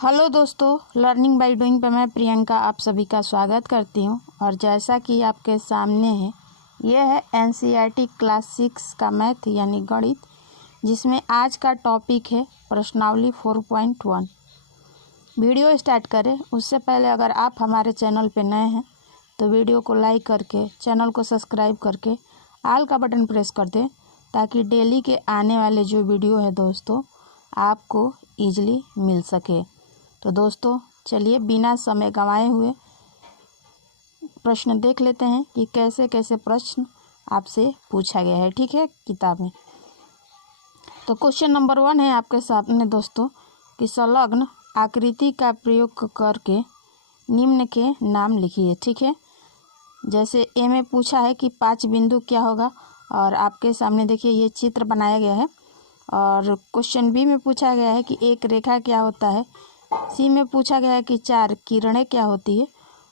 Hello दोस्तों, learning by doing पे मैं प्रियंका आप सभी का स्वागत करती हूं। और जैसा कि आपके सामने है, यह है एनसीईआरटी क्लास 6 का मैथ यानी गणित, जिसमें आज का टॉपिक है प्रश्नावली 4.1। वीडियो स्टार्ट करें उससे पहले अगर आप हमारे चैनल पे नए हैं तो वीडियो को लाइक करके चैनल को सब्सक्राइब करके ऑल का बटन प्रेस कर दें, ताकि डेली के आने वाले जो वीडियो है दोस्तों आपको ईजिली मिल सके। तो दोस्तों चलिए बिना समय गंवाए हुए प्रश्न देख लेते हैं कि कैसे कैसे प्रश्न आपसे पूछा गया है। ठीक है, किताब में। तो क्वेश्चन नंबर 1 है आपके सामने दोस्तों कि संलग्न आकृति का प्रयोग करके निम्न के नाम लिखिए। ठीक है, जैसे ए में पूछा है कि 5 बिंदु क्या होगा, और आपके सामने देखिए ये चित्र बनाया गया है। और क्वेश्चन बी में पूछा गया है कि एक रेखा क्या होता है। सी में पूछा गया है कि 4 किरणें क्या होती है,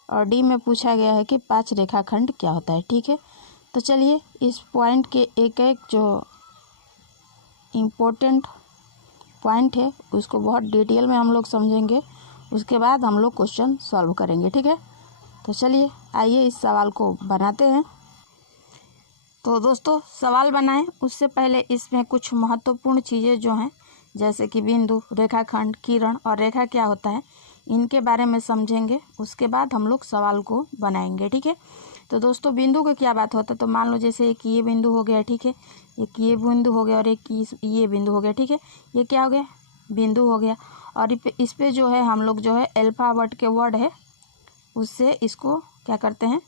और डी में पूछा गया है कि 5 रेखाखंड क्या होता है। ठीक है, तो चलिए इस पॉइंट के एक एक जो इम्पोर्टेंट पॉइंट है उसको बहुत डिटेल में हम लोग समझेंगे, उसके बाद हम लोग क्वेश्चन सॉल्व करेंगे। ठीक है, तो चलिए आइए इस सवाल को बनाते हैं। तो दोस्तों सवाल बनाएं उससे पहले इसमें कुछ महत्वपूर्ण चीज़ें जो हैं, जैसे कि बिंदु, रेखाखंड, किरण और रेखा क्या होता है, इनके बारे में समझेंगे। उसके बाद हम लोग सवाल को बनाएंगे। ठीक है, तो दोस्तों बिंदु का क्या बात होता है, तो मान लो जैसे एक ये बिंदु हो गया। ठीक है, एक ये बिंदु हो गया और एक ये बिंदु हो गया। ठीक है, ये क्या हो गया, बिंदु हो गया। और इस पर जो है हम लोग जो है अल्फाबेट के वर्ड है उससे इसको क्या करते हैं,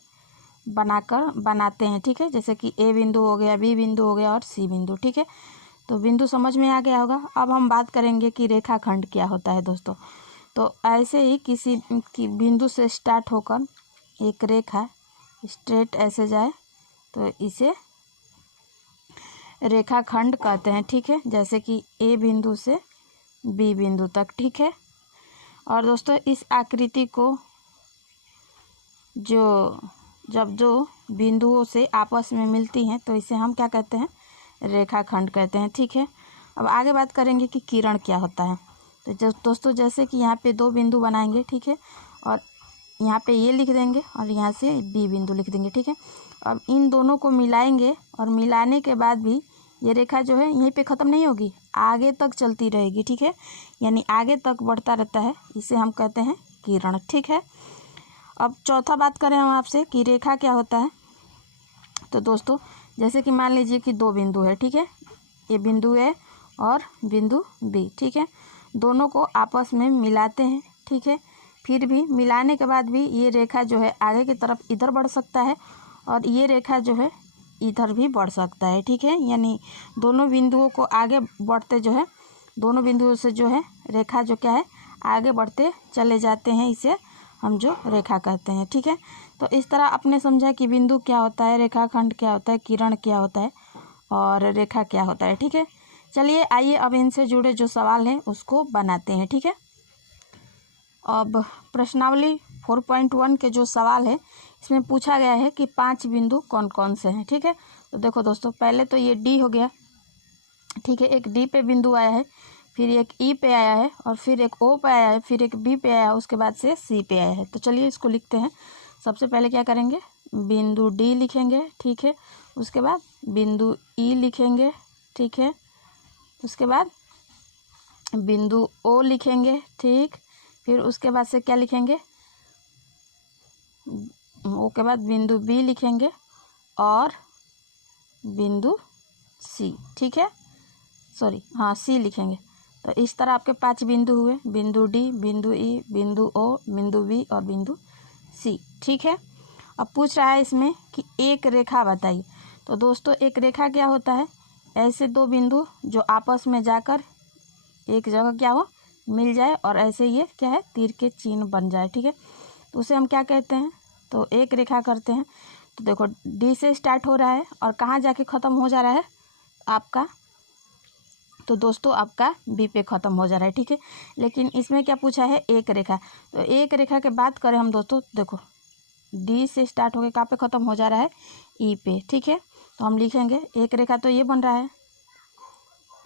बनाते हैं। ठीक है, जैसे कि ए बिंदु हो गया, बी बिंदु हो गया और सी बिंदु। ठीक है, तो बिंदु समझ में आ गया होगा। अब हम बात करेंगे कि रेखाखंड क्या होता है दोस्तों। तो ऐसे ही किसी की बिंदु से स्टार्ट होकर एक रेखा स्ट्रेट ऐसे जाए तो इसे रेखाखंड कहते हैं। ठीक है, जैसे कि ए बिंदु से बी बिंदु तक। ठीक है, और दोस्तों इस आकृति को जब बिंदुओं से आपस में मिलती हैं तो इसे हम क्या कहते हैं, रेखाखंड कहते हैं। ठीक है, अब आगे बात करेंगे कि किरण क्या होता है। तो दोस्तों जैसे कि यहाँ पे 2 बिंदु बनाएंगे। ठीक है, और यहाँ पे ये लिख देंगे और यहाँ से बी बिंदु लिख देंगे। ठीक है, अब इन दोनों को मिलाएंगे और मिलाने के बाद भी ये रेखा जो है यहीं पे ख़त्म नहीं होगी, आगे तक चलती रहेगी। ठीक है, यानी आगे तक बढ़ता रहता है, इसे हम कहते हैं किरण। ठीक है, अब चौथा बात करें हम आपसे कि रेखा क्या होता है। तो दोस्तों जैसे कि मान लीजिए कि 2 बिंदु है। ठीक है, ये बिंदु ए और बिंदु बी। ठीक है, दोनों को आपस में मिलाते हैं। ठीक है, फिर भी मिलाने के बाद भी ये रेखा जो है आगे की तरफ इधर बढ़ सकता है और ये रेखा जो है इधर भी बढ़ सकता है। ठीक है, यानी दोनों बिंदुओं को आगे बढ़ते जो है, दोनों बिंदुओं से जो है रेखा जो क्या है आगे बढ़ते चले जाते हैं, इसे हम जो रेखा कहते हैं। ठीक है, तो इस तरह आपने समझा कि बिंदु क्या होता है, रेखाखंड क्या होता है, किरण क्या होता है और रेखा क्या होता है। ठीक है, चलिए आइए अब इनसे जुड़े जो सवाल हैं उसको बनाते हैं। ठीक है, अब प्रश्नावली 4.1 के जो सवाल है इसमें पूछा गया है कि 5 बिंदु कौन कौन से हैं। ठीक है, तो देखो दोस्तों पहले तो ये डी हो गया। ठीक है, एक डी पे बिंदु आया है, फिर एक ई पे आया है और फिर एक ओ पे आया है, फिर एक बी पे आया है, उसके बाद से सी पे आया है। तो चलिए इसको लिखते हैं। सबसे पहले क्या करेंगे, बिंदु डी लिखेंगे। ठीक है, उसके बाद बिंदु ई लिखेंगे। ठीक है, उसके बाद बिंदु ओ लिखेंगे। ठीक, फिर उसके बाद से क्या लिखेंगे, ओ के बाद बिंदु बी लिखेंगे और बिंदु सी। ठीक है, सी लिखेंगे। तो इस तरह आपके 5 बिंदु हुए, बिंदु डी, बिंदु ई, बिंदु ओ, बिंदु बी और बिंदु सी। ठीक है, अब पूछ रहा है इसमें कि एक रेखा बताइए। तो दोस्तों एक रेखा क्या होता है, ऐसे 2 बिंदु जो आपस में जाकर एक जगह क्या हो मिल जाए और ऐसे ये क्या है तीर के चिन्ह बन जाए। ठीक है, तो उसे हम क्या कहते हैं, तो एक रेखा करते हैं। तो देखो डी से स्टार्ट हो रहा है और कहाँ जाके ख़त्म हो जा रहा है आपका, तो दोस्तों आपका बी पे ख़त्म हो जा रहा है। ठीक है, लेकिन इसमें क्या पूछा है, एक रेखा। तो एक रेखा के बात करें हम दोस्तों, देखो डी से स्टार्ट होकर कहाँ पे ख़त्म हो जा रहा है, ई पे। ठीक है, तो हम लिखेंगे एक रेखा, तो ये बन रहा है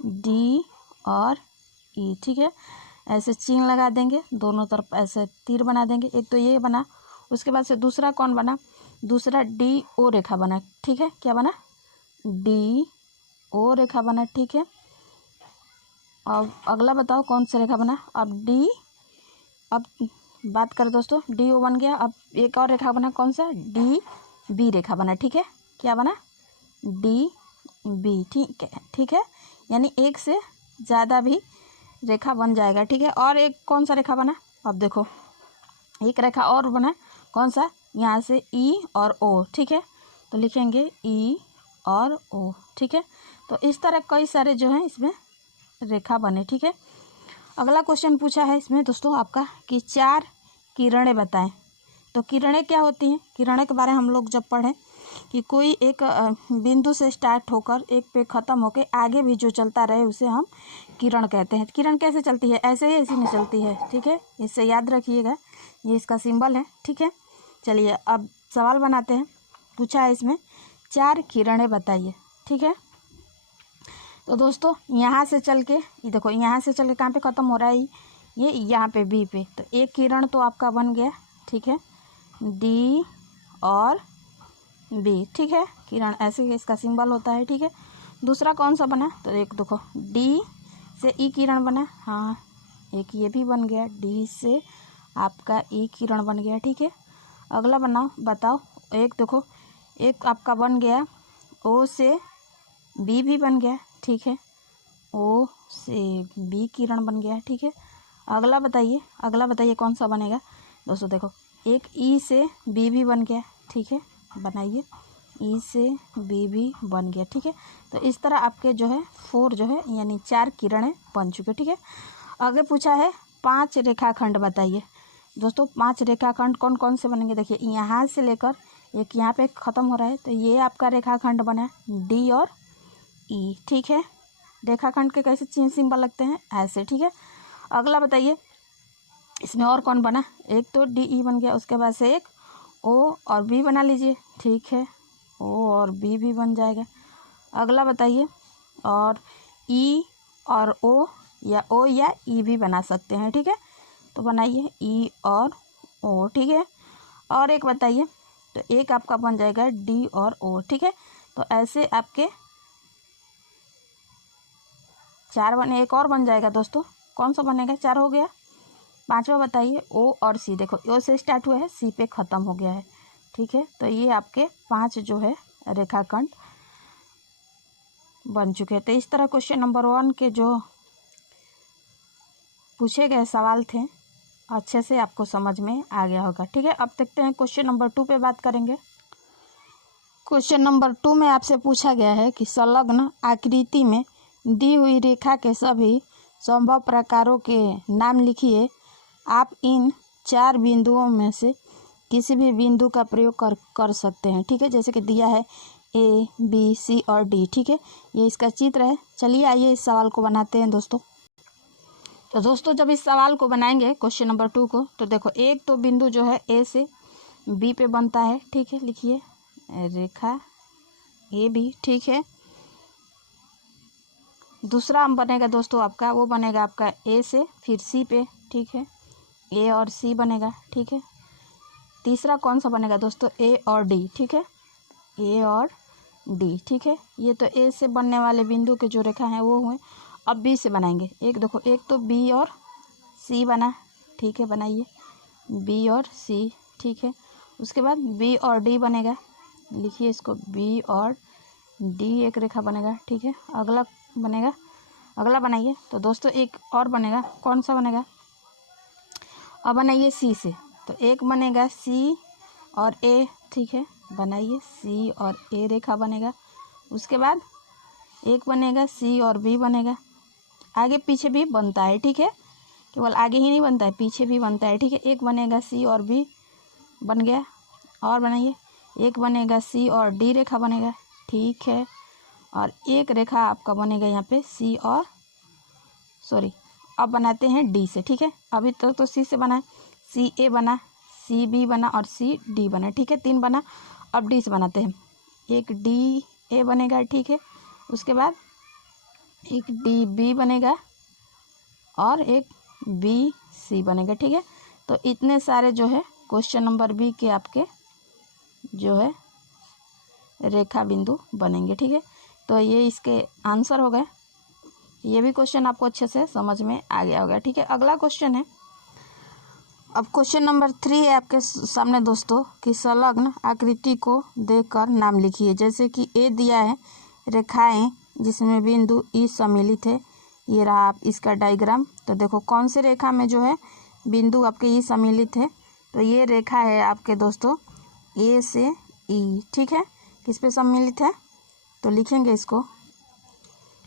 डी और ई। ठीक है, ऐसे चिन्ह लगा देंगे, दोनों तरफ ऐसे तीर बना देंगे। एक तो ये बना, उसके बाद से दूसरा कौन बना, दूसरा DO रेखा बना, ठीक है। क्या बना, DO रेखा बना, ठीक है। अब अगला बताओ कौन सा रेखा बना, अब बात करें दोस्तों, DO बन गया। अब एक और रेखा बना, कौन सा, DB रेखा बना, ठीक है। क्या बना, DB, ठीक है। यानी एक से ज़्यादा भी रेखा बन जाएगा, ठीक है। और एक कौन सा रेखा बना, अब देखो एक रेखा और बना, कौन सा, यहाँ से E और O, ठीक है। तो लिखेंगे E और O, ठीक है। तो इस तरह कई सारे जो हैं इसमें रेखा बने, ठीक है। अगला क्वेश्चन पूछा है इसमें दोस्तों आपका कि 4 किरणें बताएं। तो किरणें क्या होती हैं, किरणें के बारे में हम लोग जब पढ़ें कि कोई एक बिंदु से स्टार्ट होकर एक पे ख़त्म होकर आगे भी जो चलता रहे उसे हम किरण कहते हैं। किरण कैसे चलती है, ऐसे ही ऐसी नहीं चलती है, ठीक है। इससे याद रखिएगा, ये इसका सिंबल है, ठीक है। चलिए अब सवाल बनाते हैं। पूछा है इसमें 4 किरणें बताइए, ठीक है। तो दोस्तों यहाँ से चल के, ये देखो यहाँ से चल के कहाँ पे ख़त्म हो रहा है, ये यहाँ पे B पे। तो एक किरण तो आपका बन गया, ठीक है, D और B, ठीक है। किरण ऐसे इसका सिंबल होता है, ठीक है। दूसरा कौन सा बना, तो एक देखो D से E किरण बना, हाँ एक ये भी बन गया, D से आपका E किरण बन गया, ठीक है। अगला बताओ, एक देखो एक आपका बन गया O से B भी बन गया, ठीक है। O से B किरण बन गया, ठीक है। अगला बताइए कौन सा बनेगा दोस्तों, देखो एक E से B भी बन गया, ठीक है, बनाइए, E से B भी बन गया, ठीक है। तो इस तरह आपके जो है 4 जो है यानी 4 किरणें बन चुके, ठीक है। आगे पूछा है 5 रेखाखंड बताइए। दोस्तों 5 रेखाखंड कौन कौन से बनेंगे, देखिए यहाँ से लेकर एक यहाँ पे ख़त्म हो रहा है, तो ये आपका रेखाखंड बना D और E, ठीक है। रेखाखंड के कैसे चिन्ह सिंबल लगते हैं, ऐसे, ठीक है। अगला बताइए इसमें और कौन बना, एक तो DE बन गया, उसके बाद से एक O और B बना लीजिए, ठीक है, O और B भी बन जाएगा। अगला बताइए, और E और O या E भी बना सकते हैं, ठीक है। तो बनाइए E और O, ठीक है। और एक बताइए, तो एक आपका बन जाएगा D और O, ठीक है। तो ऐसे आपके 4 बने, एक और बन जाएगा दोस्तों, कौन सा बनेगा, 4 हो गया। 5वां बताइए O और C, देखो O से स्टार्ट हुआ है, C पे ख़त्म हो गया है, ठीक है। तो ये आपके 5 जो है रेखाखंड बन चुके हैं। तो इस तरह क्वेश्चन नंबर 1 के जो पूछे गए सवाल थे अच्छे से आपको समझ में आ गया होगा, ठीक है। अब देखते हैं क्वेश्चन नंबर 2 पे बात करेंगे। क्वेश्चन नंबर 2 में आपसे पूछा गया है कि संलग्न आकृति में दी हुई रेखा के सभी संभव प्रकारों के नाम लिखिए। आप इन 4 बिंदुओं में से किसी भी बिंदु का प्रयोग कर सकते हैं, ठीक है। जैसे कि दिया है A, B, C और D, ठीक है। ये इसका चित्र है। चलिए आइए इस सवाल को बनाते हैं दोस्तों। तो दोस्तों जब इस सवाल को बनाएंगे क्वेश्चन नंबर 2 को, तो देखो एक तो बिंदु जो है A से B पे बनता है, ठीक है। लिखिए रेखा AB, ठीक है। दूसरा बनेगा दोस्तों आपका, वो बनेगा आपका A से फिर C पे, ठीक है, A और C बनेगा, ठीक है। तीसरा कौन सा बनेगा दोस्तों, A और D, ठीक है, A और D, ठीक है। ये तो A से बनने वाले बिंदु के जो रेखा हैं वो हुए। अब B से बनाएंगे, एक देखो एक तो B और C बना, ठीक है, बनाइए B और C, ठीक है। उसके बाद B और D बनेगा, लिखिए इसको B और D, एक रेखा बनेगा, ठीक है। अगला बनाइए। तो दोस्तों एक और बनेगा, कौन सा बनेगा, अब बनाइए C से। तो एक बनेगा C और A, ठीक है, बनाइए C और A रेखा बनेगा। उसके बाद एक बनेगा C और B बनेगा। आगे पीछे भी बनता है, ठीक है, केवल आगे ही नहीं बनता है, पीछे भी बनता है, ठीक है। एक बनेगा C और B बन गया। और बनाइए, एक बनेगा C और D रेखा बनेगा, ठीक है। और एक रेखा आपका बनेगा यहाँ पे C और अब बनाते हैं D से, ठीक है। अभी तक तो C से बना है, CA बना, CB बना और CD बना, ठीक है, 3 बना। अब D से बनाते हैं, एक DA बनेगा, ठीक है। उसके बाद एक DB बनेगा और एक बी सी बनेगा। ठीक है, तो इतने सारे जो है क्वेश्चन नंबर बी के आपके जो है रेखा बिंदु बनेंगे। ठीक है, तो ये इसके आंसर हो गए। ये भी क्वेश्चन आपको अच्छे से समझ में आ गया होगा। ठीक है, अगला क्वेश्चन है, अब क्वेश्चन नंबर 3 है आपके सामने दोस्तों कि संलग्न आकृति को देखकर नाम लिखिए। जैसे कि ए दिया है रेखाएं जिसमें बिंदु ई सम्मिलित है, ये रहा आप इसका डायग्राम। तो देखो कौन से रेखा में जो है बिंदु आपके ई सम्मिलित है, तो ये रेखा है आपके दोस्तों ए से ई। ठीक है, किस पे सम्मिलित है, तो लिखेंगे इसको,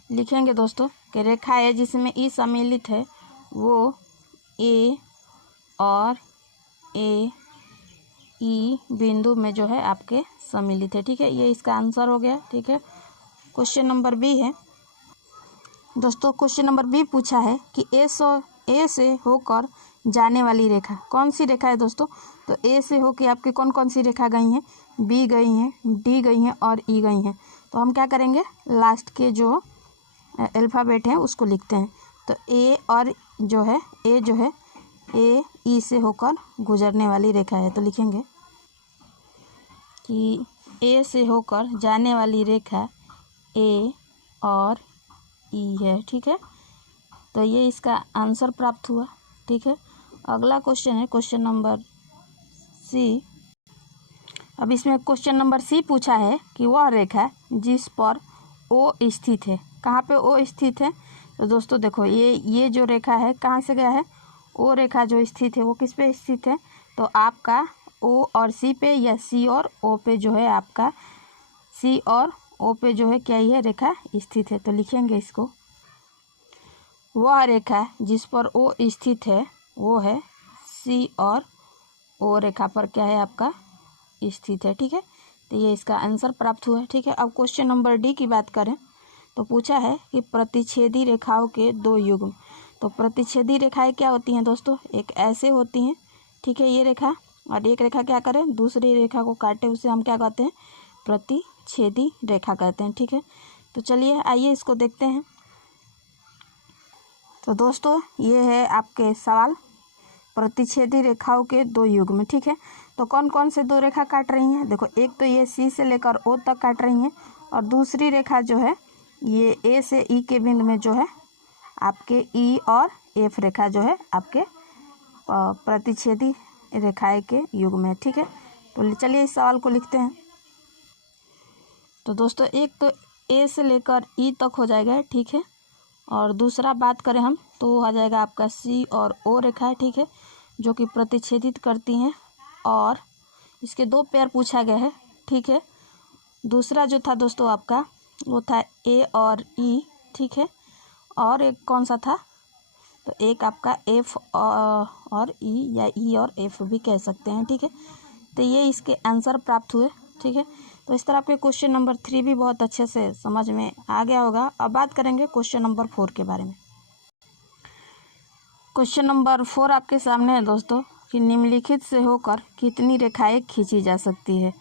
लिखेंगे दोस्तों कि रेखा है जिसमें ई सम्मिलित है वो ए और ए ई बिंदु में जो है आपके सम्मिलित है। ठीक है, ये इसका आंसर हो गया। ठीक है, क्वेश्चन नंबर बी है दोस्तों, क्वेश्चन नंबर बी पूछा है कि ए से होकर जाने वाली रेखा कौन सी रेखा है दोस्तों। तो ए से होकर आपके कौन कौन सी रेखा गई हैं, बी गई हैं, डी गई हैं और ई गई हैं। तो हम क्या करेंगे, लास्ट के जो अल्फ़ाबेट है उसको लिखते हैं। तो ए और जो है ए ई से होकर गुजरने वाली रेखा है। तो लिखेंगे कि ए से होकर जाने वाली रेखा ए और ई है। ठीक है, तो ये इसका आंसर प्राप्त हुआ। ठीक है, अगला क्वेश्चन है क्वेश्चन नंबर सी। अब इसमें क्वेश्चन नंबर सी पूछा है कि वह रेखा जिस पर ओ स्थित है, कहाँ पे ओ स्थित है। तो दोस्तों देखो ये जो रेखा है कहाँ से गया है, ओ रेखा जो स्थित है वो किस पे स्थित है, तो आपका ओ और सी पे या सी और ओ पे जो है आपका सी और ओ पे जो है क्या ये रेखा स्थित है। तो लिखेंगे इसको, वह रेखा जिस पर ओ स्थित है वो है सी और ओ रेखा पर क्या है आपका स्थित है। ठीक है, तो ये इसका आंसर प्राप्त हुआ है। ठीक है, अब क्वेश्चन नंबर डी की बात करें तो पूछा है कि प्रतिच्छेदी रेखाओं के दो युग्म। तो प्रतिच्छेदी रेखाएं क्या होती हैं दोस्तों, एक ऐसे होती हैं। ठीक है, ये रेखा और एक रेखा क्या करें, दूसरी रेखा को काटे, उसे हम क्या कहते हैं, प्रतिच्छेदी रेखा कहते हैं। ठीक है, तो चलिए आइए इसको देखते हैं। तो दोस्तों ये है आपके सवाल, प्रतिच्छेदी रेखाओं के दो युग्म। ठीक है, तो कौन कौन से दो रेखा काट रही हैं, देखो एक तो ये सी से लेकर ओ तक काट रही हैं और दूसरी रेखा जो है ये ए से ई के बिंदु में जो है आपके ई और एफ रेखा जो है आपके प्रतिच्छेदी रेखाएं के युग्म है। ठीक है, तो चलिए इस सवाल को लिखते हैं। तो दोस्तों एक तो ए से लेकर ई तक हो जाएगा। ठीक है, और दूसरा बात करें हम तो वो आ जाएगा आपका सी और ओ रेखा है। ठीक है, जो कि प्रतिच्छेदित करती हैं और इसके दो पेयर पूछा गया है। ठीक है, दूसरा जो था दोस्तों आपका वो था ए और ई। ठीक है, और एक कौन सा था, तो एक आपका एफ और ई या ई और एफ भी कह सकते हैं। ठीक है, तो ये इसके आंसर प्राप्त हुए। ठीक है, तो इस तरह आपके क्वेश्चन नंबर 3 भी बहुत अच्छे से समझ में आ गया होगा। अब बात करेंगे क्वेश्चन नंबर 4 के बारे में। क्वेश्चन नंबर 4 आपके सामने है दोस्तों कि निम्नलिखित से होकर कितनी रेखाएं खींची जा सकती है।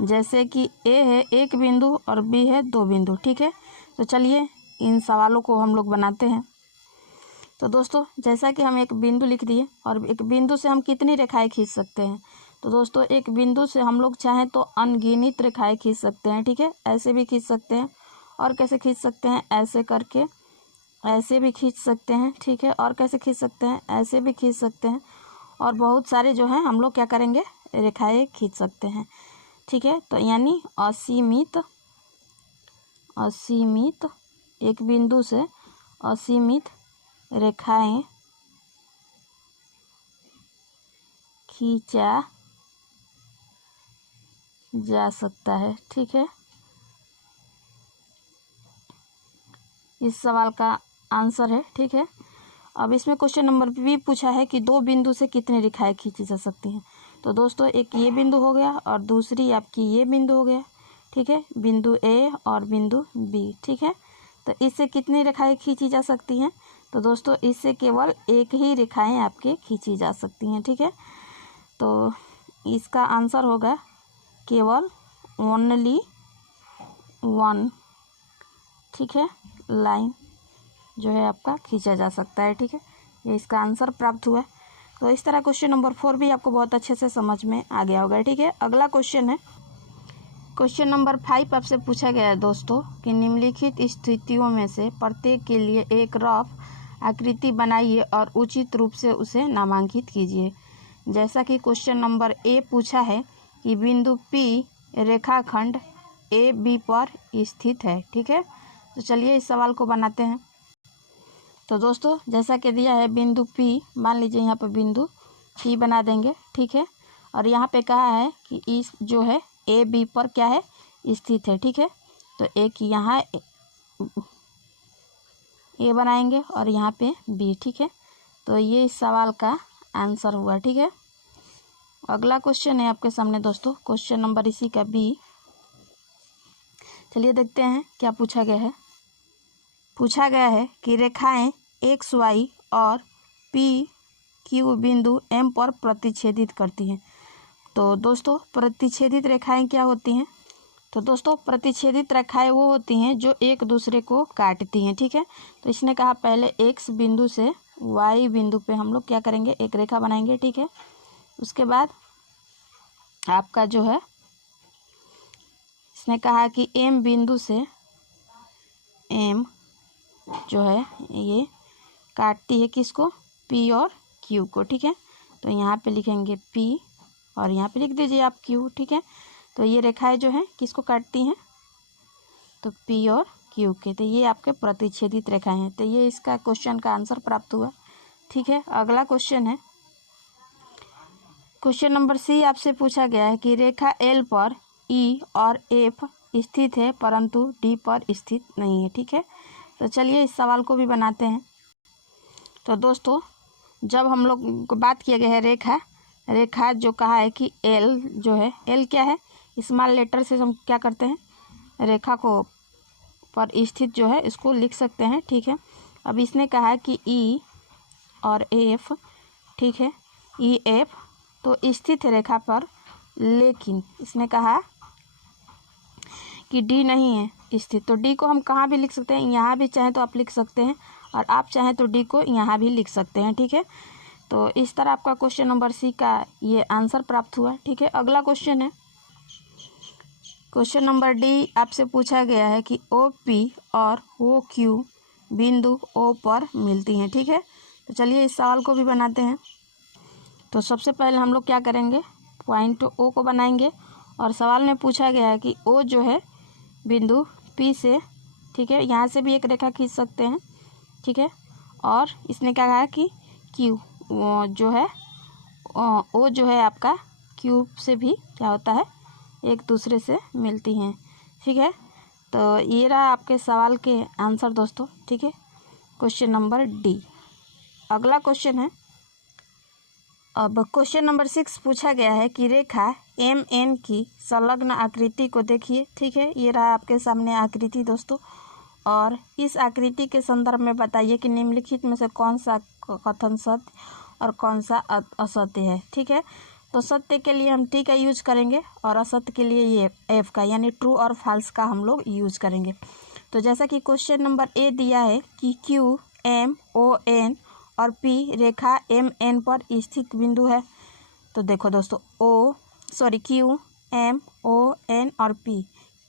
जैसे कि ए है एक बिंदु और बी है दो बिंदु। ठीक है, तो चलिए इन सवालों को हम लोग बनाते हैं। तो दोस्तों जैसा कि हम एक बिंदु लिख दिए और एक बिंदु से हम कितनी रेखाएं खींच सकते हैं, तो दोस्तों एक बिंदु से हम लोग चाहें तो अनगिनत रेखाएं खींच सकते हैं। ठीक है, ऐसे भी खींच सकते हैं और कैसे खींच सकते हैं, ऐसे करके ऐसे भी खींच सकते हैं। ठीक है, और कैसे खींच सकते हैं, ऐसे भी खींच सकते हैं और बहुत सारे जो हैं हम लोग क्या करेंगे, रेखाएं खींच सकते हैं। ठीक है, तो यानी असीमित एक बिंदु से असीमित रेखाएं खींचा जा सकता है। ठीक है, इस सवाल का आंसर है। ठीक है, अब इसमें क्वेश्चन नंबर भी पूछा है कि दो बिंदु से कितनी रेखाएं खींची जा सकती हैं। तो दोस्तों एक ये बिंदु हो गया और दूसरी आपकी ये बिंदु हो गया। ठीक है, बिंदु ए और बिंदु बी। ठीक है, तो इससे कितनी रेखाएं खींची जा सकती हैं, तो दोस्तों इससे केवल एक ही रेखाएं आपके खींची जा सकती हैं। ठीक है, तो इसका आंसर होगा केवल ओनली वन। ठीक है, लाइन जो है आपका खींचा जा सकता है। ठीक है, ये इसका आंसर प्राप्त हुआ। तो इस तरह क्वेश्चन नंबर 4 भी आपको बहुत अच्छे से समझ में आ गया होगा। ठीक है, अगला क्वेश्चन है क्वेश्चन नंबर 5 आपसे पूछा गया है दोस्तों कि निम्नलिखित स्थितियों में से प्रत्येक के लिए एक रफ आकृति बनाइए और उचित रूप से उसे नामांकित कीजिए। जैसा कि क्वेश्चन नंबर ए पूछा है कि बिंदु P रेखाखंड AB पर स्थित है। ठीक है, तो चलिए इस सवाल को बनाते हैं। तो दोस्तों जैसा कि दिया है बिंदु P, मान लीजिए यहाँ पर बिंदु P बना देंगे। ठीक है, और यहाँ पे कहा है कि इस जो है AB पर क्या है, स्थित है। ठीक है, तो एक यहाँ A बनाएंगे और यहाँ पे B। ठीक है, तो ये इस सवाल का आंसर हुआ। ठीक है, अगला क्वेश्चन है आपके सामने दोस्तों, क्वेश्चन नंबर इसी का B। चलिए देखते हैं क्या पूछा गया है। पूछा गया है कि रेखाएं XY और PQ बिंदु M पर प्रतिच्छेदित करती हैं। तो दोस्तों प्रतिच्छेदित रेखाएं क्या होती हैं? तो दोस्तों प्रतिच्छेदित रेखाएं वो होती हैं जो एक दूसरे को काटती हैं। ठीक है, तो इसने कहा पहले X बिंदु से Y बिंदु पे हम लोग क्या करेंगे, एक रेखा बनाएंगे। ठीक है, उसके बाद आपका जो है इसने कहा कि M बिंदु से M जो है ये काटती है किसको, P और Q को। ठीक है, तो यहाँ पे लिखेंगे P और यहाँ पे लिख दीजिए आप Q। ठीक है, तो ये रेखाएं जो हैं किसको काटती हैं, तो P और Q के। तो ये आपके प्रतिच्छेदित रेखाएं हैं। तो ये इसका क्वेश्चन का आंसर प्राप्त हुआ। ठीक है, अगला क्वेश्चन है क्वेश्चन नंबर C आपसे पूछा गया है कि रेखा L पर E और F स्थित है परंतु D पर स्थित नहीं है। ठीक है, तो चलिए इस सवाल को भी बनाते हैं। तो दोस्तों जब हम लोग को बात किया गया है रेखा जो कहा है कि L जो है, L क्या है, स्मॉल लेटर से हम क्या करते हैं, रेखा को पर स्थित जो है इसको लिख सकते हैं। ठीक है, अब इसने कहा है कि E और F, ठीक है, E F तो स्थित है रेखा पर, लेकिन इसने कहा कि D नहीं है स्थित। तो D को हम कहाँ भी लिख सकते हैं, यहाँ भी चाहें तो आप लिख सकते हैं और आप चाहें तो D को यहाँ भी लिख सकते हैं। ठीक है, तो इस तरह आपका क्वेश्चन नंबर C का ये आंसर प्राप्त हुआ। ठीक है, अगला क्वेश्चन है क्वेश्चन नंबर D आपसे पूछा गया है कि OP और OQ बिंदु O पर मिलती हैं। ठीक है, तो चलिए इस सवाल को भी बनाते हैं। तो सबसे पहले हम लोग क्या करेंगे, पॉइंट O को बनाएंगे और सवाल में पूछा गया है कि O जो है बिंदु P से, ठीक है, यहाँ से भी एक रेखा खींच सकते हैं। ठीक है, और इसने क्या कहा कि Q जो है O जो है आपका Q से भी क्या होता है, एक दूसरे से मिलती हैं। ठीक है, तो ये रहा आपके सवाल के आंसर दोस्तों। ठीक है, क्वेश्चन नंबर D। अगला क्वेश्चन है, अब क्वेश्चन नंबर 6 पूछा गया है कि रेखा MN की संलग्न आकृति को देखिए। ठीक है, ये रहा आपके सामने आकृति दोस्तों, और इस आकृति के संदर्भ में बताइए कि निम्नलिखित में से कौन सा कथन सत्य और कौन सा असत्य है। ठीक है, तो सत्य के लिए हम T का यूज करेंगे और असत्य के लिए ये F का, यानी ट्रू और फॉल्स का हम लोग यूज करेंगे। तो जैसा कि क्वेश्चन नंबर A दिया है कि Q M O N और P रेखा MN पर स्थित बिंदु है। तो देखो दोस्तों Q M O N और P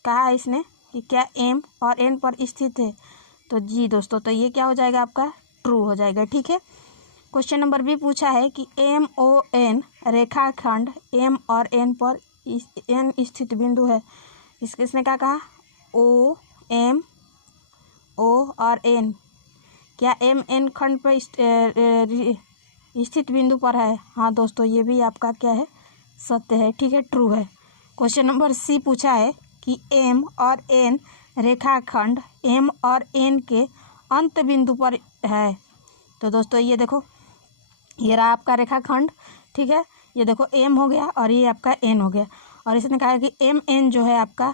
कहा है इसने कि क्या M और N पर स्थित है। तो जी दोस्तों, तो ये क्या हो जाएगा, आपका ट्रू हो जाएगा। ठीक है, क्वेश्चन नंबर B पूछा है कि MON रेखाखंड M और N पर N स्थित बिंदु है। इसने क्या कहा, O M O और N क्या MN खंड पर स्थित बिंदु पर है। हाँ दोस्तों, ये भी आपका क्या है, सत्य है। ठीक है, ट्रू है। क्वेश्चन नंबर C पूछा है कि M और N रेखाखंड M और N के अंत बिंदु पर है। तो दोस्तों ये देखो, ये रहा आपका रेखाखंड। ठीक है, ये देखो M हो गया और ये आपका N हो गया, और इसने कहा कि MN जो है आपका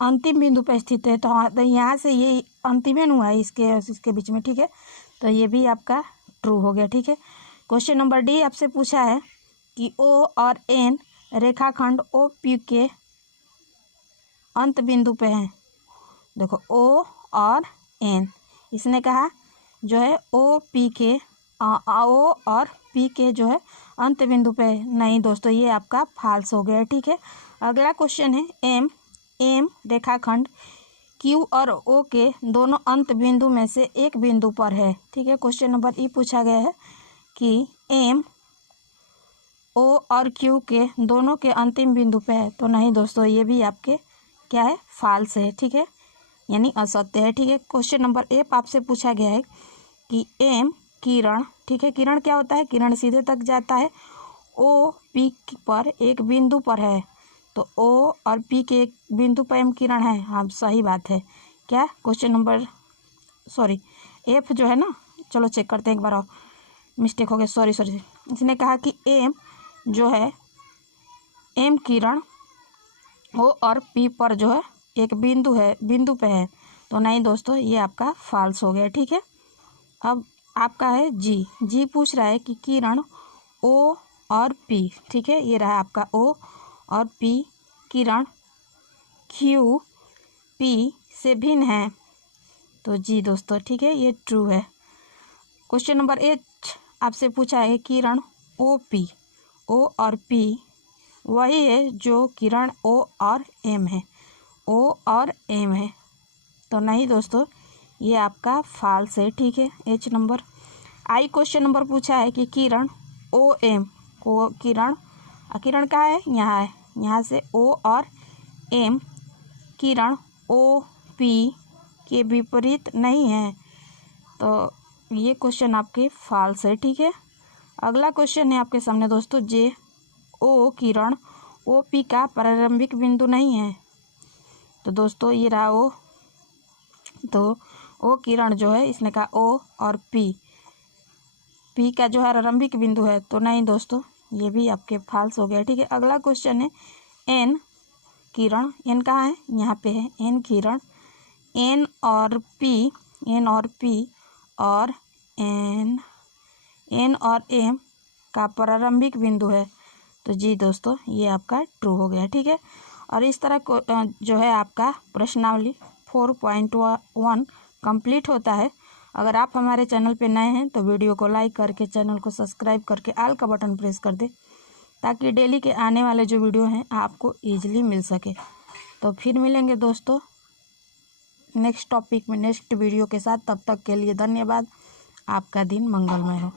अंतिम बिंदु पर स्थित है। तो यहाँ से ये अंतिम हुआ है इसके बीच में। ठीक है, तो ये भी आपका ट्रू हो गया। ठीक है, क्वेश्चन नंबर D आपसे पूछा है कि O और N रेखाखंड OP के अंत बिंदु पे हैं। देखो O और N, इसने कहा जो है ओ पी के ओ और पी के जो है अंत बिंदु पे, नहीं दोस्तों ये आपका फाल्स हो गया। ठीक है, अगला क्वेश्चन है एम रेखाखंड क्यू और ओ के दोनों अंत बिंदु में से एक बिंदु पर है। ठीक है, क्वेश्चन नंबर ई पूछा गया है कि एम ओ और क्यू के दोनों के अंतिम बिंदु पे है, तो नहीं दोस्तों ये भी आपके क्या है, फाल्स है। ठीक है, यानी असत्य है। ठीक है, क्वेश्चन नंबर एफ आपसे पूछा गया है कि एम किरण, ठीक है, किरण क्या होता है, किरण सीधे तक जाता है, ओ पी पर एक बिंदु पर है, तो ओ और पी के एक बिंदु पर एम किरण है। हाँ सही बात है। क्या क्वेश्चन नंबर एफ जो है ना, चलो चेक करते हैं एक बार और, मिस्टेक हो गया, सॉरी इसने कहा कि एम जो है एम किरण ओ और पी पर जो है एक बिंदु पे है, तो नहीं दोस्तों ये आपका फाल्स हो गया। ठीक है, अब आपका है जी पूछ रहा है कि किरण ओ और पी, ठीक है, ये रहा आपका ओ और पी किरण क्यू पी से भिन्न है, तो जी दोस्तों ठीक है ये ट्रू है। क्वेश्चन नंबर 8 आपसे पूछा है किरण ओ और पी वही है जो किरण ओ और एम है, तो नहीं दोस्तों ये आपका फाल्स है। ठीक है, एच नंबर। क्वेश्चन नंबर पूछा है कि किरण ओ एम को किरण कहाँ है, यहाँ है, यहाँ से ओ और एम किरण ओ पी के विपरीत नहीं है, तो ये क्वेश्चन आपके फाल्स है। ठीक है, अगला क्वेश्चन है आपके सामने दोस्तों, जे ओ किरण ओ पी का प्रारंभिक बिंदु नहीं है, तो दोस्तों ये रहा ओ, तो ओ किरण जो है इसने कहा ओ और पी का जो है प्रारंभिक बिंदु है, तो नहीं दोस्तों ये भी आपके फाल्स हो गया। ठीक है, अगला क्वेश्चन है एन किरण, एन कहाँ है, यहाँ पे है, एन किरण एन और पी और एन और एम का प्रारंभिक बिंदु है, तो जी दोस्तों ये आपका ट्रू हो गया। ठीक है, और इस तरह को जो है आपका प्रश्नावली 4.1 कंप्लीट होता है। अगर आप हमारे चैनल पे नए हैं तो वीडियो को लाइक करके चैनल को सब्सक्राइब करके ऑल का बटन प्रेस कर दे, ताकि डेली के आने वाले जो वीडियो हैं आपको ईजिली मिल सके। तो फिर मिलेंगे दोस्तों नेक्स्ट टॉपिक में नेक्स्ट वीडियो के साथ, तब तक के लिए धन्यवाद। आपका दिन मंगलमय हो।